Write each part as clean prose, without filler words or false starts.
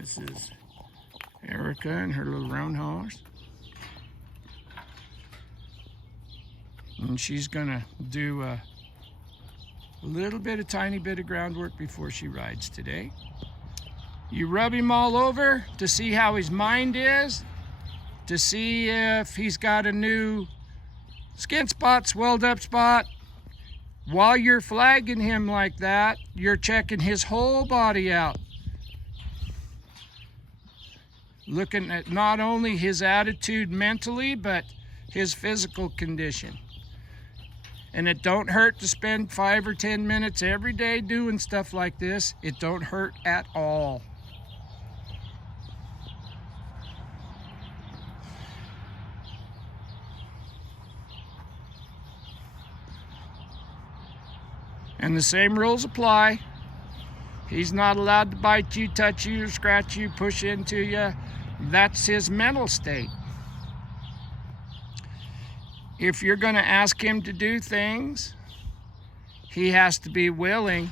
This is Erica and her little round horse. And she's gonna do a tiny bit of groundwork before she rides today. You rub him all over to see how his mind is, to see if he's got a new skin spot, swelled up spot. While you're flagging him like that, you're checking his whole body out. Looking at not only his attitude mentally, but his physical condition. And it don't hurt to spend 5 or 10 minutes every day doing stuff like this. It don't hurt at all. And the same rules apply. He's not allowed to bite you, touch you, scratch you, push into you. That's his mental state. If you're going to ask him to do things, he has to be willing.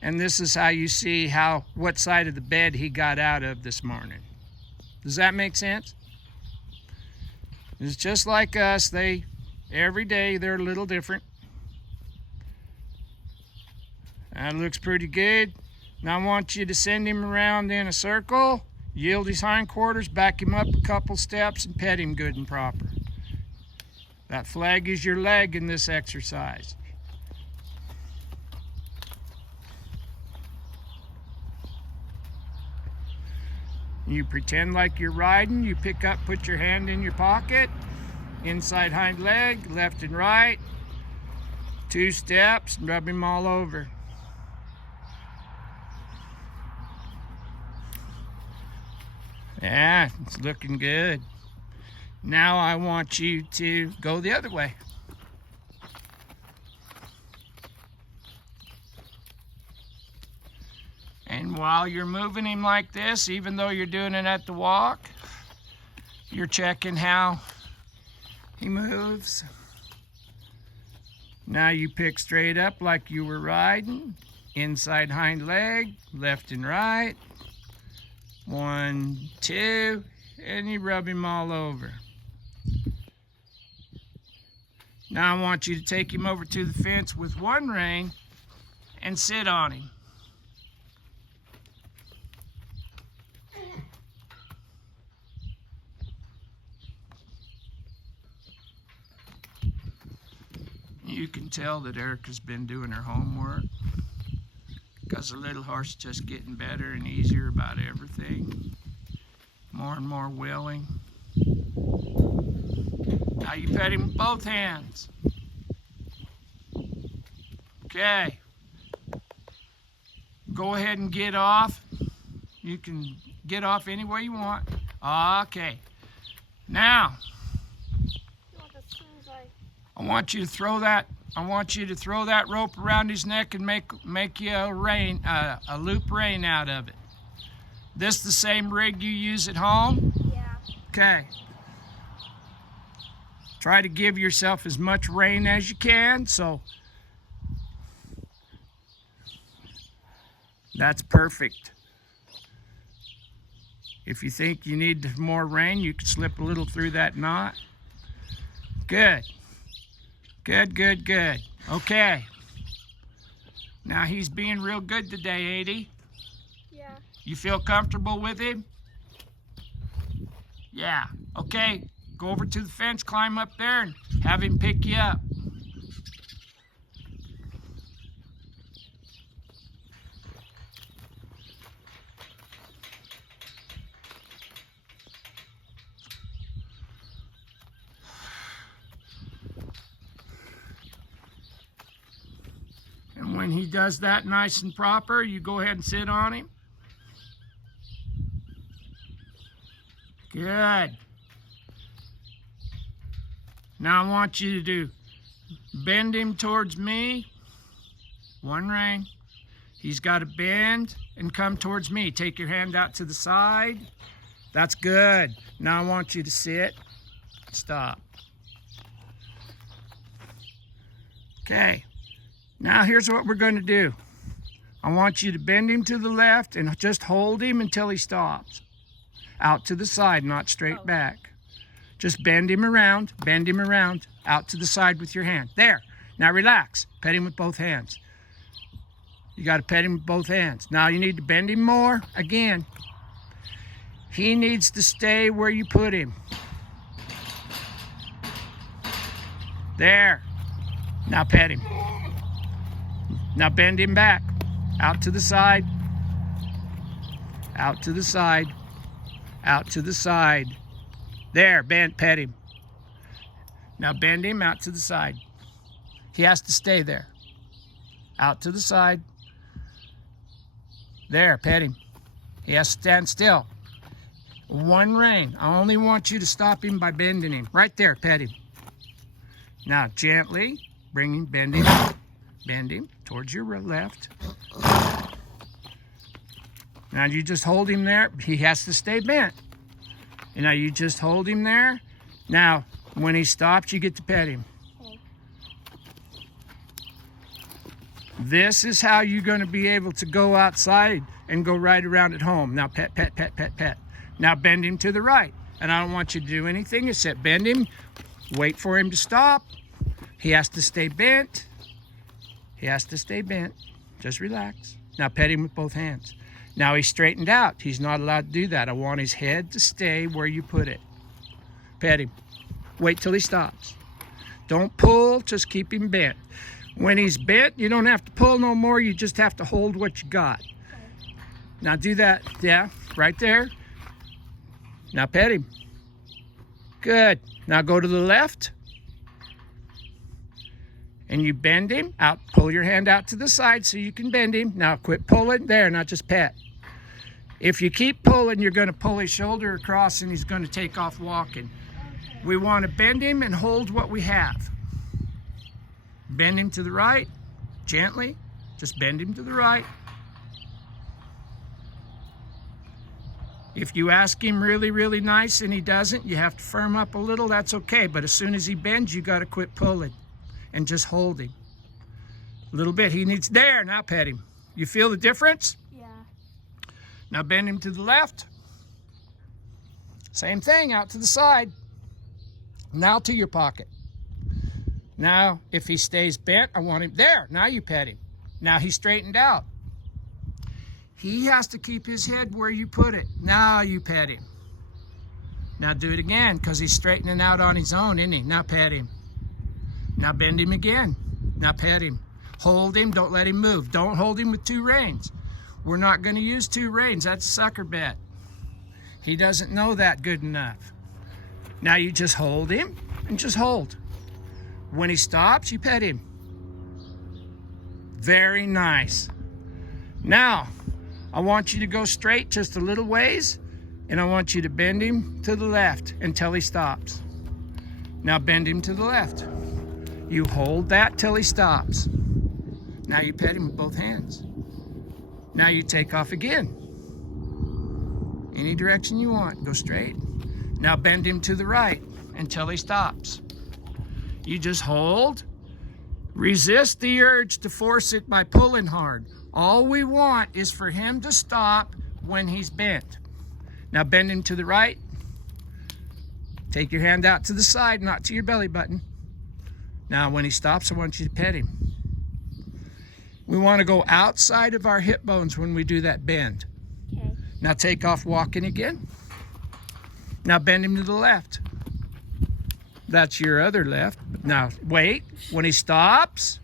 And this is how you see what side of the bed he got out of this morning. Does that make sense? It's just like us. Every day they're a little different. That looks pretty good. Now I want you to send him around in a circle, yield his hindquarters, back him up a couple steps, and pet him good and proper. That flag is your leg in this exercise. You pretend like you're riding, you pick up, put your hand in your pocket, inside hind leg, left and right, 2 steps, and rub him all over. Yeah, it's looking good. Now I want you to go the other way. And while you're moving him like this, even though you're doing it at the walk, you're checking how he moves. Now you pick straight up like you were riding. Inside hind leg, left and right. 1, 2, and you rub him all over. Now I want you to take him over to the fence with 1 rein and sit on him. You can tell that Erica's been doing her homework, because the little horse is just getting better and easier about everything. More and more willing. Now you pet him with both hands. Okay. Go ahead and get off. You can get off any way you want. Okay. Now, I want you to throw that rope around his neck and make you a loop rein out of it. This the same rig you use at home? Yeah. Okay. Try to give yourself as much rein as you can, so that's perfect. If you think you need more rein, you can slip a little through that knot. Good. Good, good, good. Okay. Now he's being real good today, ain't he? Yeah. You feel comfortable with him? Yeah. Okay. Go over to the fence, climb up there, and have him pick you up. And when he does that nice and proper, you go ahead and sit on him. Good. Now I want you to bend him towards me. 1 rein. He's got to bend and come towards me. Take your hand out to the side. That's good. Now I want you to sit. Stop. Okay. Now here's what we're going to do. I want you to bend him to the left and just hold him until he stops. Out to the side, not straight back. Just bend him around, out to the side with your hand. There. Now relax. Pet him with both hands. You got to pet him with both hands. Now you need to bend him more. Again. He needs to stay where you put him. There. Now pet him. Now bend him back. Out to the side. Out to the side. Out to the side. There, pet him. Now bend him out to the side. He has to stay there. Out to the side. There, pet him. He has to stand still. One rein. I only want you to stop him by bending him. Right there, pet him. Now gently bend him towards your left. Now you just hold him there. He has to stay bent. And now you just hold him there. Now, when he stops, you get to pet him. Okay. This is how you're going to be able to go outside and go right around at home. Now pet. Now bend him to the right. And I don't want you to do anything except bend him. Wait for him to stop. He has to stay bent. Just relax. Now pet him with both hands. Now he's straightened out. He's not allowed to do that. I want his head to stay where you put it. Pet him. Wait till he stops. Don't pull, just keep him bent. When he's bent, you don't have to pull no more. You just have to hold what you got. Now do that. Yeah, right there. Now pet him. Good. Now go to the left. And you bend him out. Pull your hand out to the side so you can bend him. Now quit pulling. There, not just pet. If you keep pulling, you're going to pull his shoulder across and he's going to take off walking. We want to bend him and hold what we have. Bend him to the right, gently. Just bend him to the right. If you ask him really, really nice and he doesn't, you have to firm up a little, that's okay. But as soon as he bends, you got to quit pulling and just hold him. A little bit, he needs, there, now pet him. You feel the difference? Yeah. Now bend him to the left. Same thing, out to the side. Now to your pocket. Now, if he stays bent, I want him, there, now you pet him. Now he's straightened out. He has to keep his head where you put it. Now you pet him. Now do it again, because he's straightening out on his own, isn't he? Now pet him. Now bend him again. Now pet him. Hold him, don't let him move. Don't hold him with two reins. We're not going to use two reins, that's a sucker bet. He doesn't know that good enough. Now you just hold him and just hold. When he stops, you pet him. Very nice. Now, I want you to go straight just a little ways, and I want you to bend him to the left until he stops. Now bend him to the left. You hold that till he stops. Now you pet him with both hands. Now you take off again. Any direction you want, go straight. Now bend him to the right until he stops. You just hold. Resist the urge to force it by pulling hard. All we want is for him to stop when he's bent. Now bend him to the right. Take your hand out to the side, not to your belly button. Now when he stops, I want you to pet him. We want to go outside of our hip bones when we do that bend. Okay. Now take off walking again. Now bend him to the left. That's your other left. Now wait. When he stops,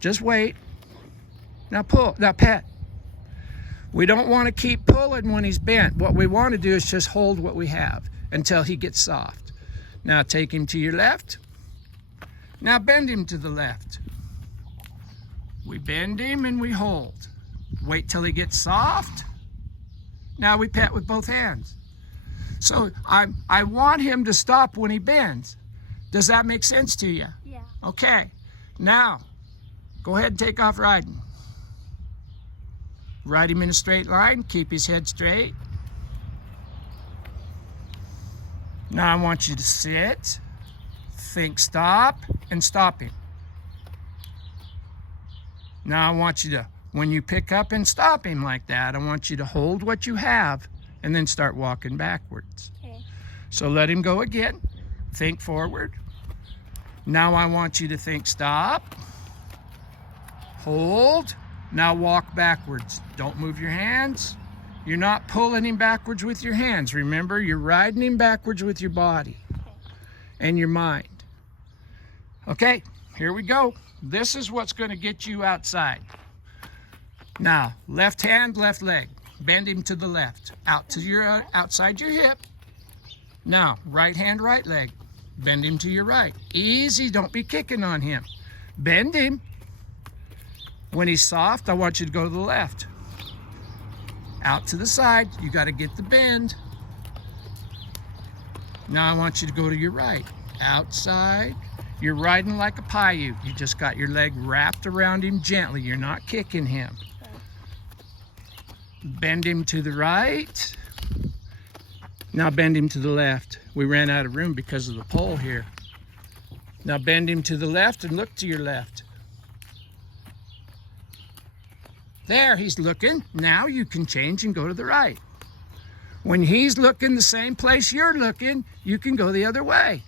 just wait. Now pull. Now pet. We don't want to keep pulling when he's bent. What we want to do is just hold what we have until he gets soft. Now take him to your left. Now bend him to the left. We bend him and we hold. Wait till he gets soft. Now we pet with both hands. So I want him to stop when he bends. Does that make sense to you? Yeah. Okay. Now, go ahead and take off riding. Ride him in a straight line. Keep his head straight. Now I want you to sit, think stop, and stop him. Now I want you to When you pick up and stop him like that, I want you to hold what you have and then start walking backwards. Okay. So let him go again. Think forward. Now I want you to think stop. Hold. Now walk backwards. Don't move your hands. You're not pulling him backwards with your hands. Remember, you're riding him backwards with your body and your mind. Okay, here we go. This is what's going to get you outside. Now, left hand, left leg. Bend him to the left. Out to your outside your hip. Now, right hand, right leg. Bend him to your right. Easy, don't be kicking on him. Bend him. When he's soft, I want you to go to the left. Out to the side, you got to get the bend. Now I want you to go to your right. Outside. You're riding like a Paiute. You just got your leg wrapped around him gently. You're not kicking him. Bend him to the right. Now bend him to the left. We ran out of room because of the pole here. Now bend him to the left and look to your left. There, he's looking. Now you can change and go to the right. When he's looking the same place you're looking, you can go the other way.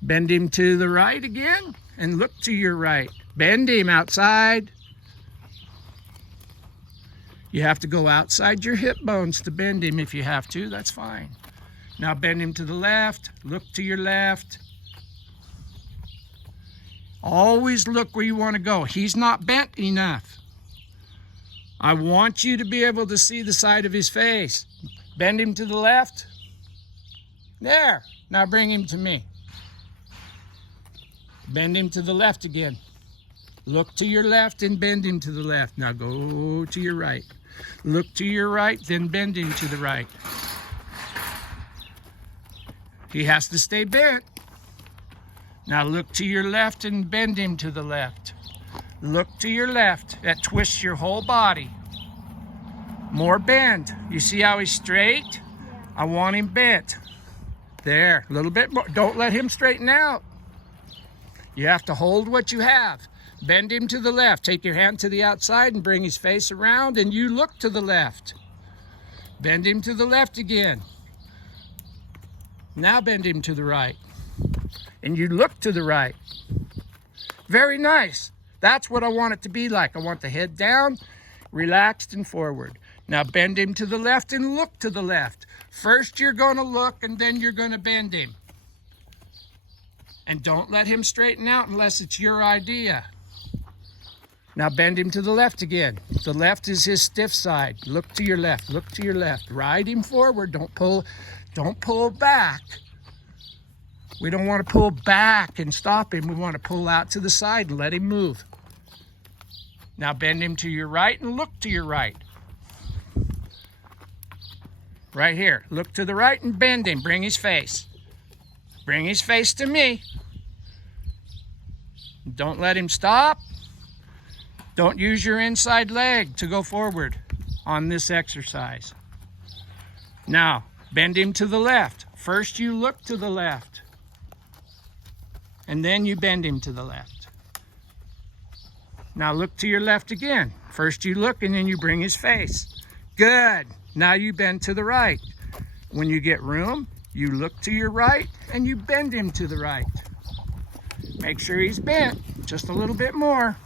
Bend him to the right again and look to your right. Bend him outside. You have to go outside your hip bones to bend him if you have to, that's fine. Now bend him to the left, look to your left. Always look where you want to go. He's not bent enough. I want you to be able to see the side of his face. Bend him to the left. There. Now bring him to me. Bend him to the left again. Look to your left and bend him to the left. Now go to your right. Look to your right, then bend him to the right. He has to stay bent. Now look to your left and bend him to the left. Look to your left. That twists your whole body. More bend. You see how he's straight? Yeah. I want him bent. There, a little bit more. Don't let him straighten out. You have to hold what you have. Bend him to the left. Take your hand to the outside and bring his face around, and you look to the left. Bend him to the left again. Now bend him to the right. And you look to the right. Very nice. That's what I want it to be like. I want the head down, relaxed and forward. Now bend him to the left and look to the left. First you're going to look and then you're going to bend him. And don't let him straighten out unless it's your idea. Now bend him to the left again. The left is his stiff side. Look to your left. Look to your left. Ride him forward. Don't pull back. We don't want to pull back and stop him. We want to pull out to the side and let him move. Now bend him to your right and look to your right. Right here. Look to the right and bend him. Bring his face. Bring his face to me. Don't let him stop. Don't use your inside leg to go forward on this exercise. Now, bend him to the left. First you look to the left. And then you bend him to the left. Now look to your left again. First you look and then you bring his face. Good. Now you bend to the right. When you get room, you look to your right and you bend him to the right. Make sure he's bent just a little bit more.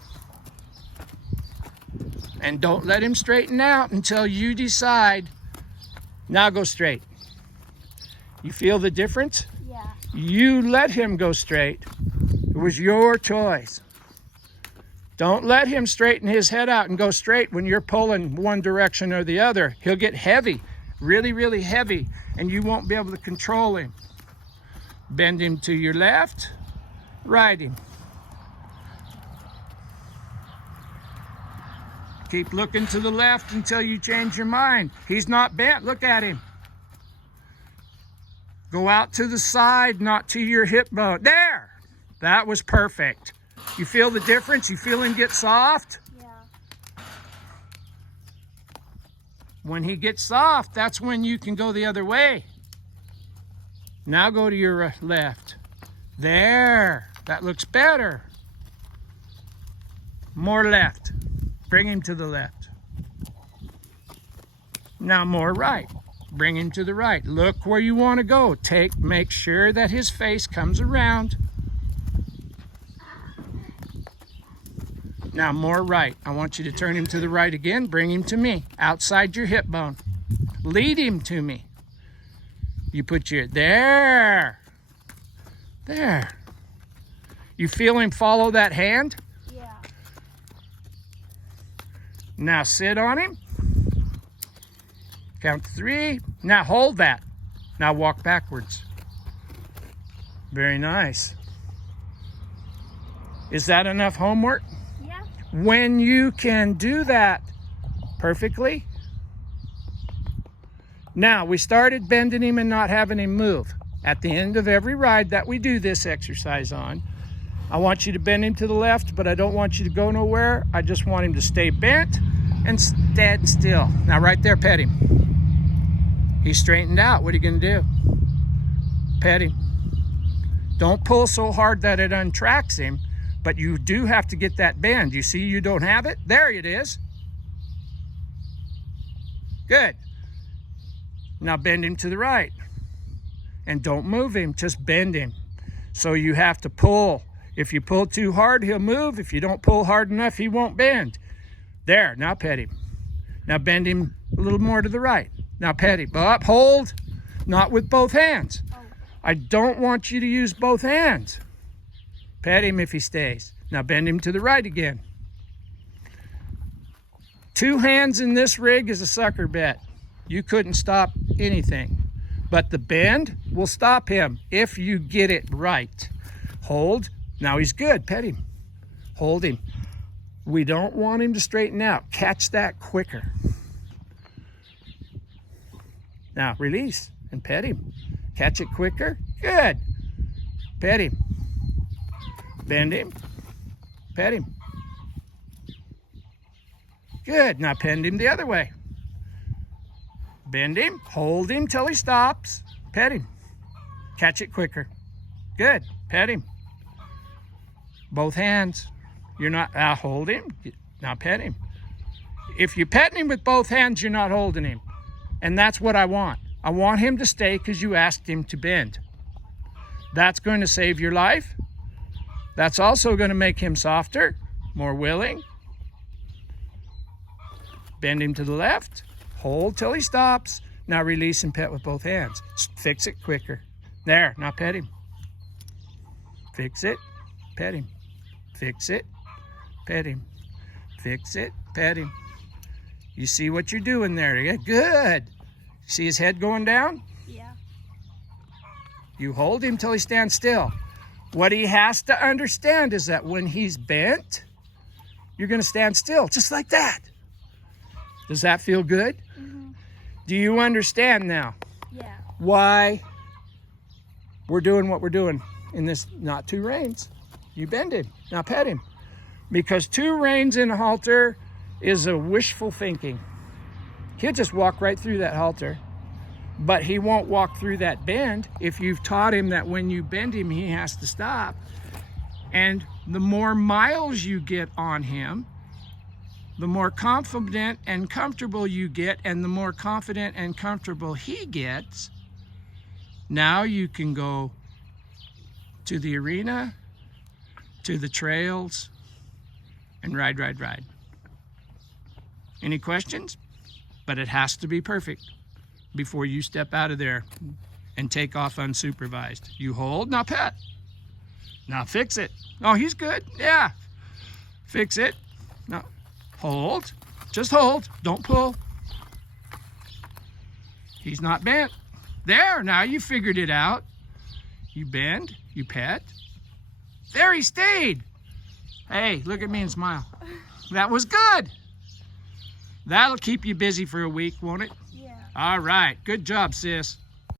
And don't let him straighten out until you decide, now go straight. You feel the difference? Yeah. You let him go straight. It was your choice. Don't let him straighten his head out and go straight when you're pulling one direction or the other. He'll get heavy, really, really heavy, and you won't be able to control him. Bend him to your left, ride him. Keep looking to the left until you change your mind. He's not bent, look at him. Go out to the side, not to your hip bone. There, that was perfect. You feel the difference? You feel him get soft? Yeah. When he gets soft, that's when you can go the other way. Now go to your left. There, that looks better. More left. Bring him to the left. Now more right. Bring him to the right. Look where you want to go. Make sure that his face comes around. Now more right. I want you to turn him to the right again. Bring him to me. Outside your hip bone. Lead him to me. You put your, there. There. You feel him follow that hand? Yeah. Now sit on him. Count to 3. Now hold that. Now walk backwards. Very nice. Is that enough homework? Yeah. When you can do that perfectly. Now, we started bending him and not having him move. At the end of every ride that we do this exercise on, I want you to bend him to the left, but I don't want you to go nowhere. I just want him to stay bent and stand still. Now, right there, pet him. He's straightened out. What are you going to do? Pet him. Don't pull so hard that it untracks him, but you do have to get that bend. You see you don't have it? There it is. Good. Now bend him to the right. And don't move him, just bend him. So you have to pull. If you pull too hard, he'll move. If you don't pull hard enough, he won't bend. There, now pet him. Now bend him a little more to the right. Now pet him. Up, hold. Not with both hands. I don't want you to use both hands. Pet him if he stays. Now bend him to the right again. 2 hands in this rig is a sucker bet. You couldn't stop anything. But the bend will stop him if you get it right. Hold. Now he's good. Pet him. Hold him. We don't want him to straighten out. Catch that quicker. Now release and pet him. Catch it quicker. Good. Pet him. Bend him. Pet him. Good. Now bend him the other way. Bend him. Hold him till he stops. Pet him. Catch it quicker. Good. Pet him. Both hands. You're not, hold him. Now pet him. If you pet him with both hands, you're not holding him. And that's what I want. I want him to stay because you asked him to bend. That's going to save your life. That's also going to make him softer, more willing. Bend him to the left. Hold till he stops. Now release and pet with both hands. Fix it quicker. There, now pet him. Fix it, pet him. Fix it, pet him. Fix it, pet him. You see what you're doing there? Yeah, good. See his head going down? Yeah. You hold him till he stands still. What he has to understand is that when he's bent, you're going to stand still, just like that. Does that feel good? Mm-hmm. Do you understand now Yeah. why we're doing what we're doing in this not 2 reins? You bend him. Now pet him. Because 2 reins in a halter is a wishful thinking. He'll just walk right through that halter, but he won't walk through that bend if you've taught him that when you bend him, he has to stop. And the more miles you get on him, the more confident and comfortable you get, and the more confident and comfortable he gets. Now you can go to the arena, to the trails, and ride, ride, ride. Any questions? But it has to be perfect before you step out of there and take off unsupervised. You hold, now pet. Now fix it. Oh, he's good. Yeah. Fix it. Now hold. Just hold. Don't pull. He's not bent. There, now you figured it out. You bend, you pet. There he stayed. Hey, look at me and smile. That was good. That'll keep you busy for a week, won't it? Yeah. All right. Good job, sis.